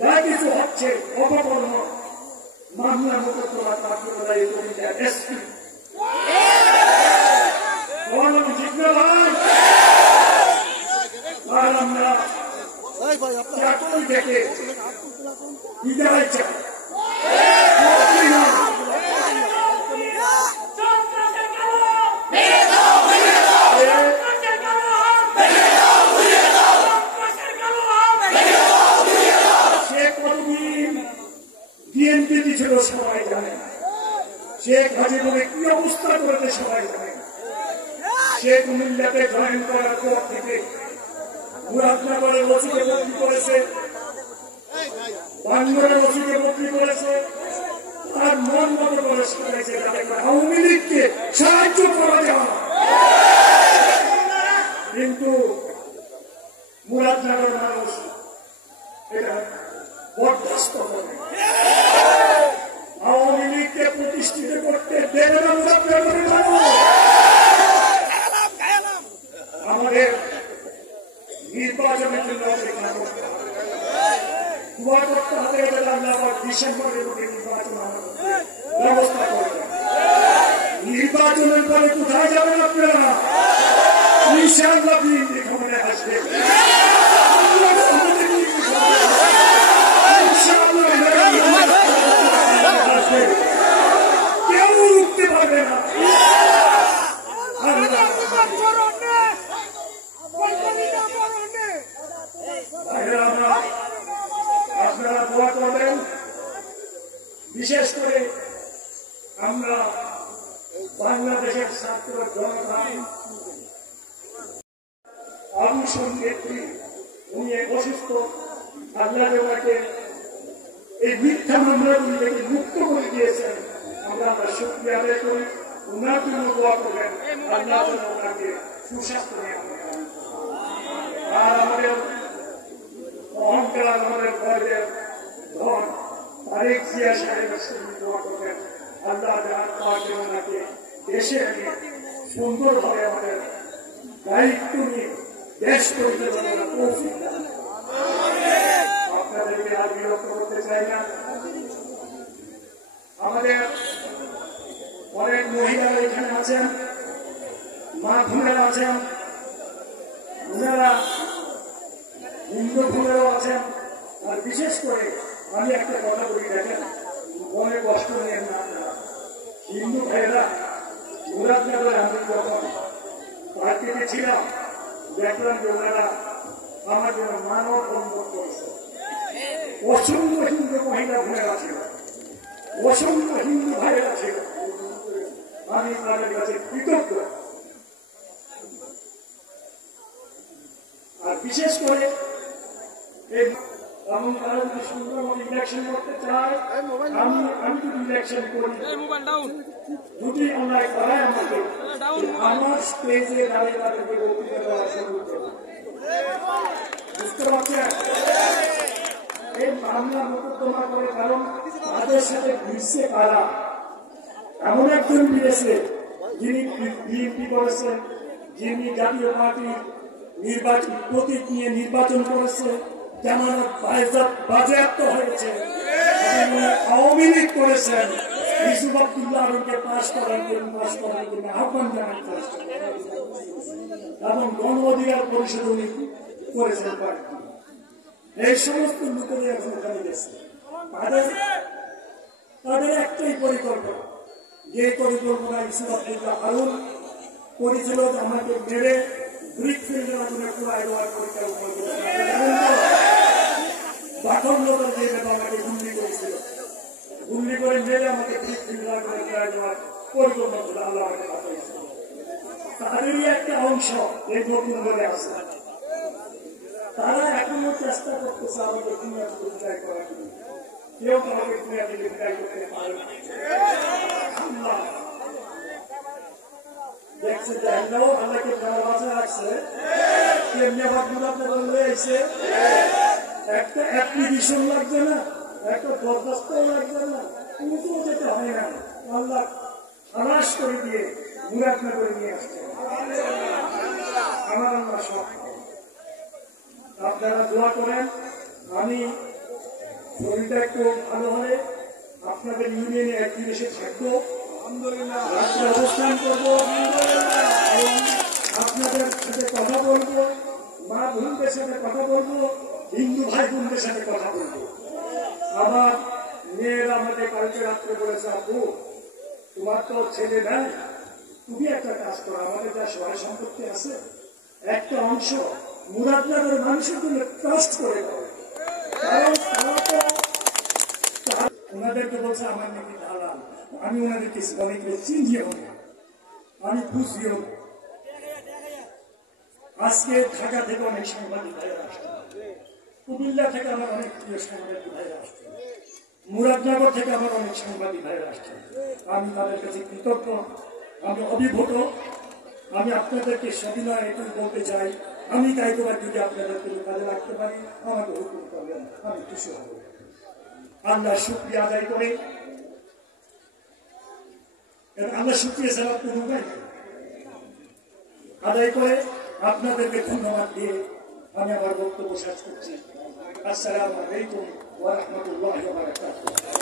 যা কিছু হচ্ছে অপকর্ম মামলা মোকদ্দমা কার্যকরী কমিটি এসপি ঠিক না ভাই? আর আমরা চাকরি থেকে বিদায় চাই। বিএনপি ছিল সবাই জানে, শেখ হাসিনাকে কি অবস্থা করেছে সবাই জানে। সে কুমিল্লাতে জয়েন করার পর থেকে মুরাদনগরের ওসিকে বদলি করেছে, বাঙ্গরের ওসিকে বদলি করেছে, আর মন মতো করে করেছে যাতে আওয়ামী লীগকে সাহায্য করা যায়। কিন্তু মুরাদনগরের মানুষ এটা বরদাস্ত করে। আওয়ামী লীগকে প্রতিষ্ঠিত করতে দেবে না মুরাদনগরের মানুষ। আমাদের নির্বাচনের জন্য অপেক্ষা করতে হবে, দোয়া করতে হবে আল্লাহ ডিসেম্বরের মধ্যে নির্বাচন ব্যবস্থা করবে। নির্বাচনের পরে কোথায় যাবেন আপনারা? ইনশাআল্লাহ বিএনপি ক্ষমতায় আসবে। কেউ রুখতে পারবে না। আপনারা দোয়া করবেন। বিশেষ করে আমরা বাংলাদেশের ছাত্র জনতা অবসর নেত্রী, উনি অসুস্থ, আল্লাহ ওনাকে এই মিথ্যা মামলাগুলি থেকে মুক্ত করে দিয়েছেন। আমরা শুকরিয়া আদায় করি। ওনার জন্য দোয়া করবেন, আল্লাহ ওনাকে সুস্বাস্থ্য নিয়ে। আর আমাদের অহংকার, আমাদের গর্বের ধন তারেক জিয়া সাহেবের সঙ্গে দোয়া করবেন, আল্লাহ ওনাকে দেশে এনে সুন্দরভাবে আমাদের দায়িত্ব নিয়ে দেশ পরিচালনা তৌফিক দান। আপনাদেরকে আর বিরক্ত করতে চাই না। আমাদের অনেক মহিলারা এখানে আছেন, মা বোনেরা আছেন, ওনারা হিন্দু বোনেরাও আছেন। আর বিশেষ করে আমি একটা কথা বলি, দেখেন মনে কষ্ট নেন না। হিন্দু ভাইয়েরা মুরাদনগরে আমি যখন পার্টিতে ছিলাম, দেখলাম যে ওনারা আমার জন্য মানব বন্ধন করেছে। অসংখ্য হিন্দু মহিলা বোনেরা ছিল, অসংখ্য হিন্দু ভাইয়েরা ছিল। আমি তাদের কাছে কৃতজ্ঞ। আর বিশেষ করে এমন কারণ সুন্দরভাবে ইলেকশন করতে চায়, আমি যদি ইলেকশন করি, যদি অন্যায় করায় আমাকে আমার স্টেজে দাঁড়িয়ে তাদেরকে বক্তৃতা দেওয়া শুরু করে। বুঝতে পারছেন? এই মামলা মোকদ্দমা করে, কারণ তাদের সাথে ঘুরছে কারা? এমন একজন ফিরেছে যিনি বিএনপি করেছেন, যিনি জাতীয় পার্টির নির্বাচন প্রতীক নিয়ে নির্বাচন করেছে, জামানত বাজেয়াপ্ত হয়েছে, আওয়ামী লীগ করেছেন, ইউসুফ আব্দুল্লাহ আলমকে পাশ করার জন্য আহ্বান জানান করেছেন, এবং গণ অধিকার পরিষদ উনি করেছেন। এই সমস্ত লোকের এখন ওখানে গেছে, তাদের একটাই পরিকল্পনা, যে পরিকল্পনা ইউসুফ আব্দুল্লাহ আলম করেছিল, আমাকে মেরে ব্রিক ফিল্ডের আগুনে পুরাই দেওয়ার পরিকল্পনা। বাথরুমের যে আমাকে গুলি করেছিল, গুলি করে মেরে আমাকে ব্রিক ফিল্ডের আগুনে পুরাই দেওয়ার পরিকল্পনা ছিল। আল্লাহ আমাকে পাঠিয়েছিল। তাদেরই একটা অংশ এই নতুন করে আসে। তারা এখনো চেষ্টা করতেছে আমাকে দুনিয়া থেকে বিদায় করার জন্য। কেউ আমাকে দুনিয়া থেকে বিদায় করতে পারে না। দেখছে যে আল্লাহকে ভালোবাসা রাখছে, তেমনি আবার বিবাদে বললে এসে একটা অ্যাপ্লিকেশন লাগবে না, একটা দরখাস্তও লাগবে না, কোথাও যেতে হয় না। আল্লাহ খালাস করে দিয়ে মুরাদনগরে নিয়ে আসছে। আমার আল্লাহ সব। আপনারা দোয়া করেন। আমি শরীরটা একটু ভালো হলে আপনাদের ইউনিয়নে একদিন এসে থাকবো, রাত্রে অবস্থান করবো, এবং আপনাদের সাথে কথা বলবো, মা বোনদের সাথে কথা বলবো, হিন্দু ভাই বোনদের সাথে কথা বলবো। আমার মেয়েরা আমাদের কালকে রাত্রে বলেছে, আপু তোমার তো ছেলে নাই, তুমি একটা কাজ করো, আমাদের যা সহায় সম্পত্তি আছে একটা অংশ মুরাদনগর মানুষের জন্য ট্রাস্ট করে দাও। কারণ তারা তো ওনাদেরকে বলছে আমার নাকি দালাল, আমি ওনাদেরকে অনেকে চিনিও না, আমি বুঝিও না। আজকে ঢাকা থেকে অনেক সাংবাদিক ভাইরা আসছে, কুমিল্লা থেকে আমার অনেক প্রিয় সাংবাদিক ভাইরা আসছে, মুরাদনগর থেকে আমার অনেক সাংবাদিক ভাইরা আসছে। আমি তাদের কাছে কৃতজ্ঞ, আমি অভিভূত। আমি আপনাদেরকে সবিনয় এটুকু বলতে চাই, আমি দায়িত্ববাদ যদি আপনাদেরকে কাজে রাখতে পারি আমাকে হুকুম করবেন, আমি খুশি হব। আল্লাহ শুকরিয়া আদায় করে, আল্লাহ শুকরিয়া ছাড়া কোনো উপায় নেই, আদায় করে আপনাদেরকে ধন্যবাদ দিয়ে আমি আমার বক্তব্য শেষ করছি। আসসালামু আলাইকুম ওয়া রাহমাতুল্লাহি ওয়া বারাকাতুহু।